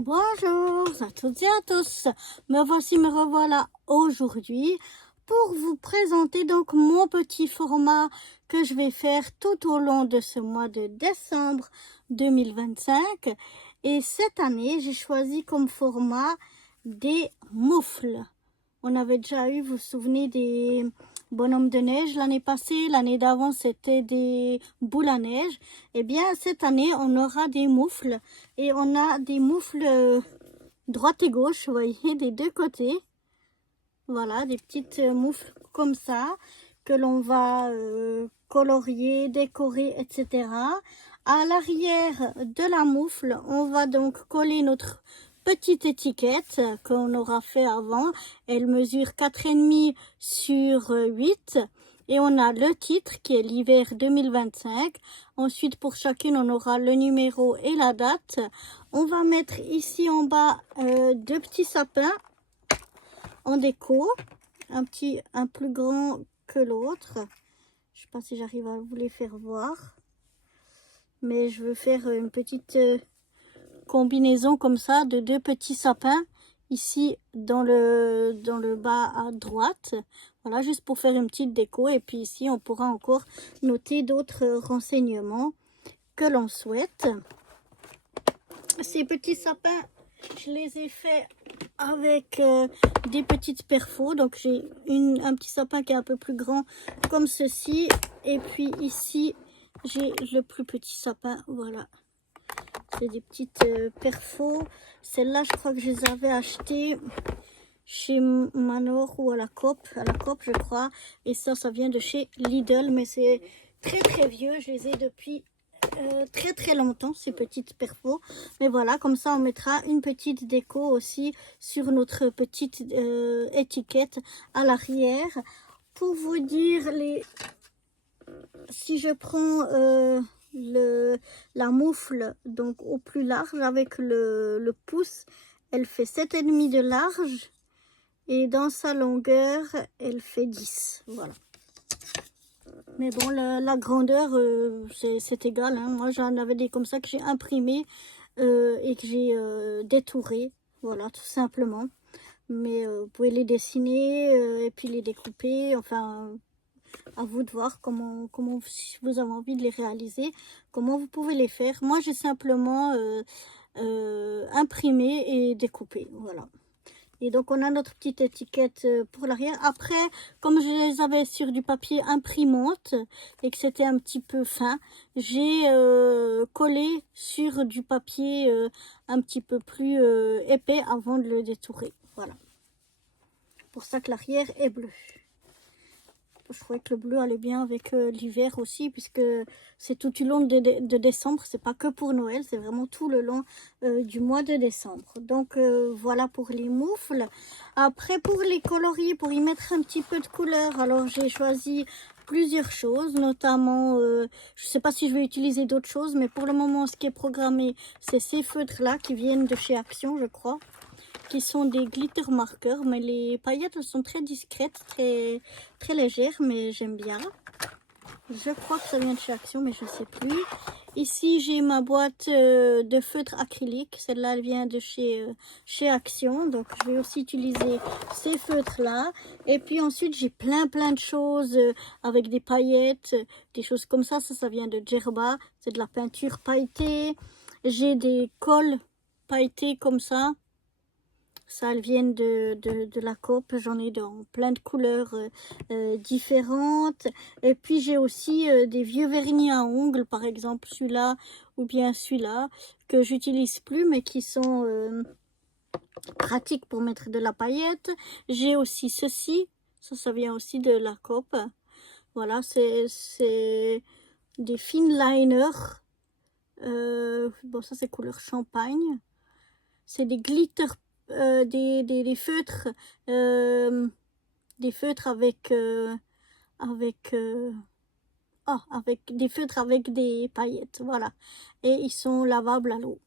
Bonjour à toutes et à tous, me revoilà aujourd'hui pour vous présenter donc mon petit format que je vais faire tout au long de ce mois de décembre 2025. Et cette année, j'ai choisi comme format des moufles. On avait déjà eu, vous vous souvenez, des bonhommes de neige l'année passée. L'année d'avant, c'était des boules à neige. Eh bien, cette année, on aura des moufles. Et on a des moufles droite et gauche, vous voyez, des deux côtés. Voilà, des petites moufles comme ça, que l'on va colorier, décorer, etc. À l'arrière de la moufle, on va donc coller notre petite étiquette qu'on aura fait avant. Elle mesure 4,5 sur 8. Et on a le titre qui est l'hiver 2025. Ensuite, pour chacune, on aura le numéro et la date. On va mettre ici en bas deux petits sapins en déco. Un plus grand que l'autre. Je ne sais pas si j'arrive à vous les faire voir. Mais je veux faire une petite combinaison comme ça de deux petits sapins ici dans le bas à droite. Voilà, juste pour faire une petite déco. Et puis ici, on pourra encore noter d'autres renseignements que l'on souhaite. Ces petits sapins, je les ai faits avec des petites perfos. Donc j'ai un petit sapin qui est un peu plus grand comme ceci. Et puis ici, j'ai le plus petit sapin. Voilà. C'est des petites perfos. Celles-là, je crois que je les avais achetées chez Manor ou à la Coop, je crois. Et ça vient de chez Lidl, mais c'est très très vieux. Je les ai depuis très très longtemps, ces petites perfos. Mais voilà, comme ça, on mettra une petite déco aussi sur notre petite étiquette à l'arrière. Pour vous dire, si je prends la moufle donc au plus large avec le pouce, elle fait 7,5 de large. Et dans sa longueur, elle fait 10. Voilà. Mais bon, la grandeur, c'est égal. Hein. Moi, j'en avais des comme ça que j'ai imprimé et que j'ai détouré. Voilà, tout simplement. Mais vous pouvez les dessiner et puis les découper. Enfin, à vous de voir comment si vous avez envie de les réaliser, comment vous pouvez les faire. Moi, j'ai simplement imprimé et découpé. Voilà. Et donc, on a notre petite étiquette pour l'arrière. Après, comme je les avais sur du papier imprimante et que c'était un petit peu fin, j'ai collé sur du papier un petit peu plus épais avant de le détourer. Voilà. Pour ça que l'arrière est bleu. Je trouvais que le bleu allait bien avec l'hiver aussi, puisque c'est tout du long de décembre. C'est pas que pour Noël, c'est vraiment tout le long du mois de décembre. Donc voilà pour les moufles. Après, pour les colorier, pour y mettre un petit peu de couleur, alors j'ai choisi plusieurs choses, notamment, je sais pas si je vais utiliser d'autres choses, mais pour le moment, ce qui est programmé, c'est ces feutres-là qui viennent de chez Action, je crois, qui sont des glitter marqueurs, mais les paillettes elles sont très discrètes, très légères, mais j'aime bien. Je crois que ça vient de chez Action, mais je ne sais plus. Ici, j'ai ma boîte de feutre acrylique. Celle-là, elle vient de chez Action. Donc, je vais aussi utiliser ces feutres-là. Et puis ensuite, j'ai plein de choses avec des paillettes, des choses comme ça. Ça vient de Djerba. C'est de la peinture pailletée. J'ai des cols pailletés comme ça. Ça, elles viennent de la Coop. J'en ai dans plein de couleurs différentes. Et puis, j'ai aussi des vieux vernis à ongles, par exemple celui-là ou bien celui-là, que j'utilise plus, mais qui sont pratiques pour mettre de la paillette. J'ai aussi ceci. Ça vient aussi de la Coop. Voilà, c'est des finliners. Bon, ça, c'est couleur champagne. C'est des glitter des feutres avec avec des feutres avec des paillettes, voilà, et ils sont lavables à l'eau.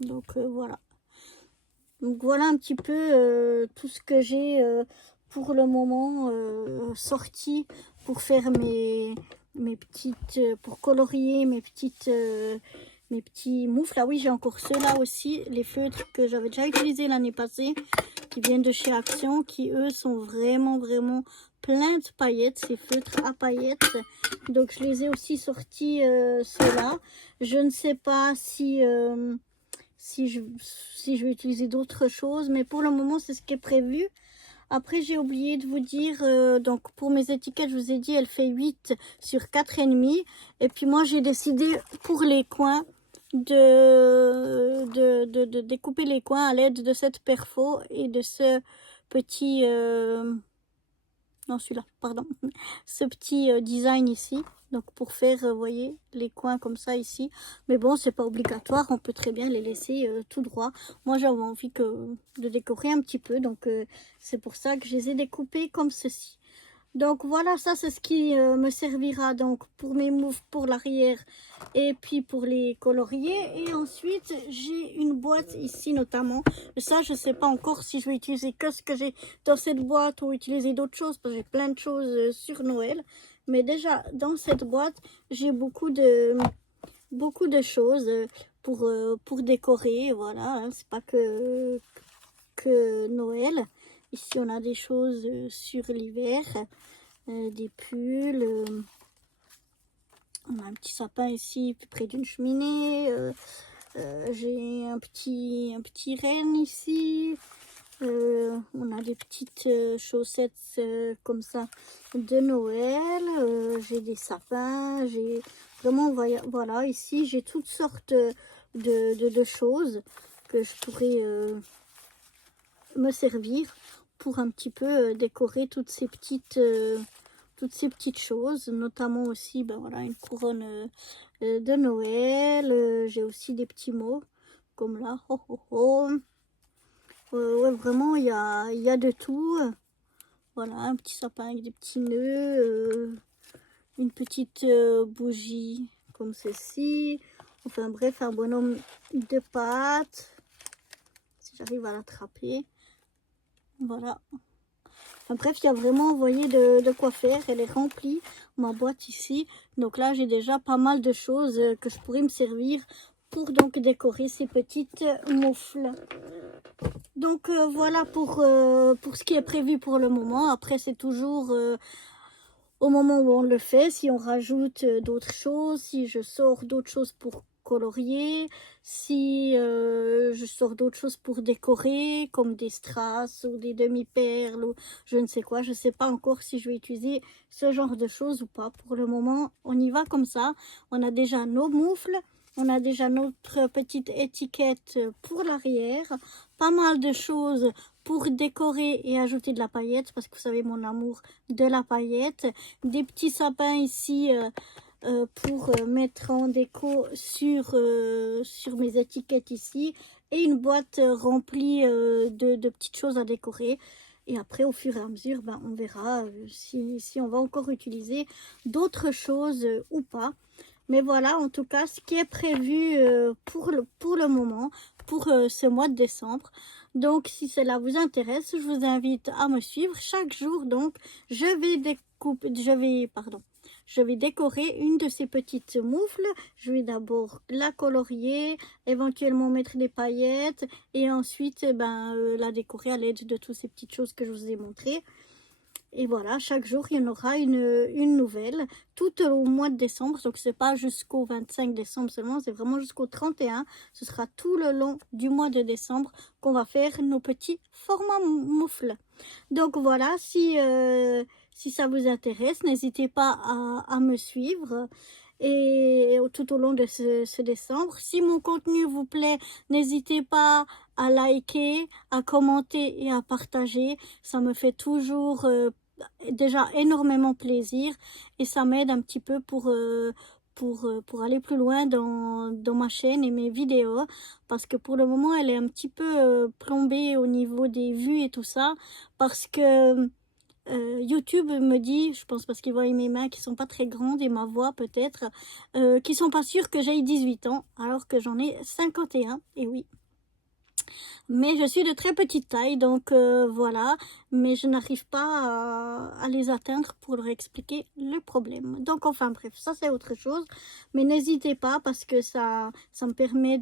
Donc voilà, un petit peu tout ce que j'ai pour le moment sorti pour faire mes petites pour colorier mes petites mes petits moufles. Ah oui, j'ai encore ceux-là aussi, les feutres que j'avais déjà utilisés l'année passée, qui viennent de chez Action, qui eux sont vraiment plein de paillettes, ces feutres à paillettes. Donc je les ai aussi sortis, ceux-là. Je ne sais pas si je vais utiliser d'autres choses, mais pour le moment c'est ce qui est prévu. Après j'ai oublié de vous dire, donc pour mes étiquettes je vous ai dit elle fait 8 sur 4,5, et puis moi j'ai décidé pour les coins de découper les coins à l'aide de cette perfo et de ce petit non celui-là pardon ce petit design ici. Donc pour faire, vous voyez, les coins comme ça ici. Mais bon, c'est pas obligatoire, on peut très bien les laisser tout droit. Moi, j'avais envie de décorer un petit peu, donc c'est pour ça que je les ai découpés comme ceci. Donc voilà, ça c'est ce qui me servira donc pour mes moufles pour l'arrière et puis pour les colorier. Et ensuite, j'ai une boîte ici notamment. Ça, je sais pas encore si je vais utiliser que ce que j'ai dans cette boîte ou utiliser d'autres choses parce que j'ai plein de choses sur Noël. Mais déjà, dans cette boîte, j'ai beaucoup de choses pour décorer. Voilà, hein, c'est pas que Noël. Ici, on a des choses sur l'hiver, des pulls. On a un petit sapin ici, près d'une cheminée. J'ai un petit renne ici. On a des petites chaussettes comme ça de Noël. J'ai des sapins. J'ai vraiment, voilà, ici, j'ai toutes sortes de choses que je pourrais me servir pour un petit peu décorer toutes ces petites choses, notamment aussi ben voilà, une couronne de Noël. J'ai aussi des petits mots comme là, ho ho ho. Ouais, vraiment il y a de tout. Voilà, un petit sapin avec des petits nœuds, une petite bougie comme ceci, enfin bref, un bonhomme de pâte si j'arrive à l'attraper. Voilà. Enfin, bref, il y a vraiment, vous voyez, de quoi faire. Elle est remplie, ma boîte ici. Donc là, j'ai déjà pas mal de choses que je pourrais me servir pour donc décorer ces petites moufles. Donc voilà pour ce qui est prévu pour le moment. Après, c'est toujours au moment où on le fait, si on rajoute d'autres choses, si je sors d'autres choses pour colorier, si je sors d'autres choses pour décorer, comme des strass ou des demi-perles ou je ne sais quoi. Je ne sais pas encore si je vais utiliser ce genre de choses ou pas. Pour le moment, on y va comme ça. On a déjà nos moufles. On a déjà notre petite étiquette pour l'arrière. Pas mal de choses pour décorer et ajouter de la paillette. Parce que vous savez mon amour de la paillette. Des petits sapins ici pour mettre en déco sur mes étiquettes ici. Et une boîte remplie de petites choses à décorer. Et après, au fur et à mesure, ben, on verra si on va encore utiliser d'autres choses ou pas. Mais voilà, en tout cas, ce qui est prévu pour le moment, pour ce mois de décembre. Donc, si cela vous intéresse, je vous invite à me suivre. Chaque jour, donc, je vais décorer une de ces petites moufles. Je vais d'abord la colorier, éventuellement mettre des paillettes et ensuite la décorer à l'aide de toutes ces petites choses que je vous ai montrées. Et voilà, chaque jour, il y en aura une nouvelle, tout au mois de décembre. Donc, c'est pas jusqu'au 25 décembre seulement, c'est vraiment jusqu'au 31. Ce sera tout le long du mois de décembre qu'on va faire nos petits formats moufles. Donc, voilà, si ça vous intéresse, n'hésitez pas à me suivre. Et tout au long de ce décembre. Si mon contenu vous plaît, n'hésitez pas à liker, à commenter et à partager. Ça me fait toujours déjà énormément plaisir et ça m'aide un petit peu pour aller plus loin dans ma chaîne et mes vidéos, parce que pour le moment elle est un petit peu plombée au niveau des vues et tout ça, parce que YouTube me dit, je pense parce qu'ils voient mes mains qui sont pas très grandes et ma voix peut-être, qui sont pas sûrs que j'aie 18 ans alors que j'en ai 51, et oui. Mais je suis de très petite taille, donc voilà. Mais je n'arrive pas à les atteindre pour leur expliquer le problème. Donc enfin bref, ça c'est autre chose. Mais n'hésitez pas parce que ça me permet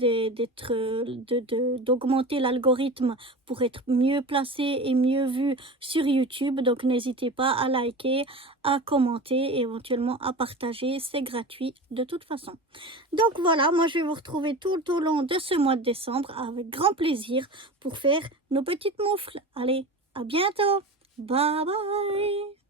d'augmenter l'algorithme pour être mieux placé et mieux vu sur YouTube. Donc n'hésitez pas à liker, à commenter et éventuellement à partager. C'est gratuit de toute façon. Donc voilà, moi je vais vous retrouver tout au long de ce mois de décembre avec grand plaisir pour faire nos petites moufles. Allez, à bientôt. Bye bye.